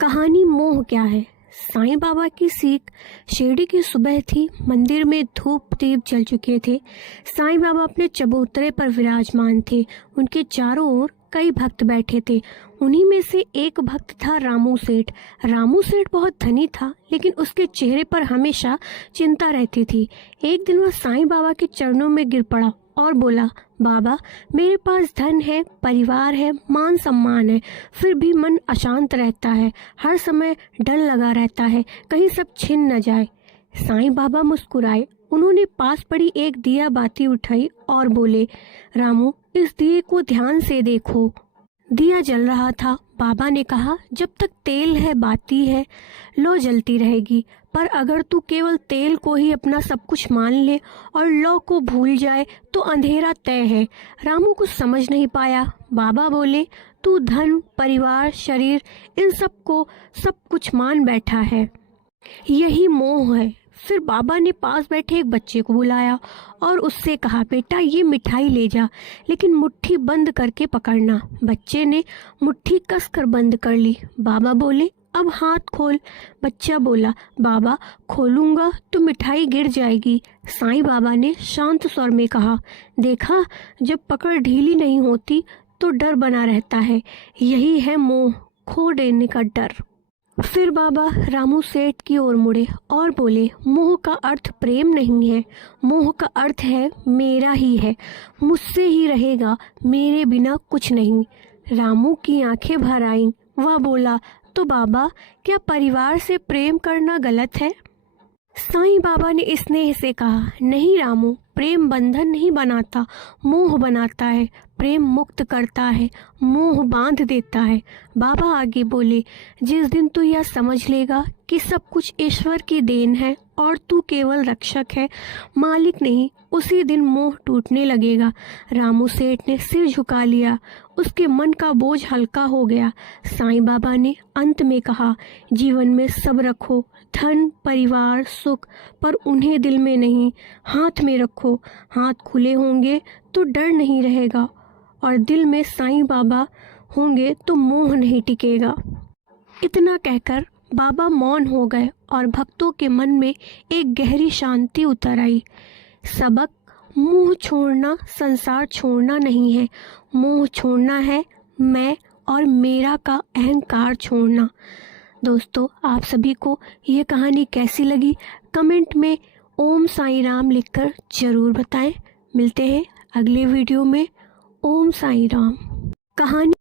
कहानी मोह क्या है। साईं बाबा की सीख। शिरडी की सुबह थी। मंदिर में धूप दीप जल चुके थे। साईं बाबा अपने चबूतरे पर विराजमान थे। उनके चारों ओर कई भक्त बैठे थे। उन्हीं में से एक भक्त था रामू सेठ। रामू सेठ बहुत धनी था, लेकिन उसके चेहरे पर हमेशा चिंता रहती थी। एक दिन वह साईं बाबा के चरणों में गिर पड़ा और बोला, बाबा, मेरे पास धन है, परिवार है, मान सम्मान है, फिर भी मन अशांत रहता है। हर समय डर लगा रहता है, कहीं सब छिन न जाए। साईं बाबा मुस्कुराए। उन्होंने पास पड़ी एक दिया बाती उठाई और बोले, रामू, इस दिए को ध्यान से देखो। दिया जल रहा था। बाबा ने कहा, जब तक तेल है, बाती है, लौ जलती रहेगी। पर अगर तू केवल तेल को ही अपना सब कुछ मान ले और लौ को भूल जाए तो अंधेरा तय है। रामू कुछ समझ नहीं पाया। बाबा बोले, तू धन, परिवार, शरीर, इन सब कुछ मान बैठा है, यही मोह है। फिर बाबा ने पास बैठे एक बच्चे को बुलाया और उससे कहा, बेटा, ये मिठाई ले जा, लेकिन मुट्ठी बंद करके पकड़ना। बच्चे ने मुट्ठी कसकर बंद कर ली। बाबा बोले, अब हाथ खोल। बच्चा बोला, बाबा, खोलूंगा तो मिठाई गिर जाएगी। साईं बाबा ने शांत स्वर में कहा, देखा, जब पकड़ ढीली नहीं होती तो डर बना रहता है, यही है मोह, खो देने का डर। फिर बाबा रामू सेठ की ओर मुड़े और बोले, मोह का अर्थ प्रेम नहीं है, मोह का अर्थ है मेरा ही है, मुझसे ही रहेगा, मेरे बिना कुछ नहीं। रामू की आंखें भर आईं। वह बोला, तो बाबा, क्या परिवार से प्रेम करना गलत है? साईं बाबा ने स्नेह से कहा, नहीं रामू, प्रेम बंधन नहीं बनाता, मोह बनाता है। प्रेम मुक्त करता है, मोह बांध देता है। बाबा आगे बोले, जिस दिन तू यह समझ लेगा कि सब कुछ ईश्वर की देन है और तू केवल रक्षक है, मालिक नहीं, उसी दिन मोह टूटने लगेगा। रामू सेठ ने सिर झुका लिया। उसके मन का बोझ हल्का हो गया। साईं बाबा ने अंत में कहा, जीवन में सब रखो, धन, परिवार, सुख, पर उन्हें दिल में नहीं, हाथ में रखो। हाथ खुले होंगे तो डर नहीं रहेगा, और दिल में साईं बाबा होंगे तो मोह नहीं टिकेगा। इतना कहकर बाबा मौन हो गए और भक्तों के मन में एक गहरी शांति उतर आई। सबक, मोह छोड़ना संसार छोड़ना नहीं है, मोह छोड़ना है मैं और मेरा का अहंकार छोड़ना। दोस्तों, आप सभी को ये कहानी कैसी लगी कमेंट में ओम साईं राम लिखकर जरूर बताएं। मिलते हैं अगले वीडियो में। ओम साईं राम। कहानी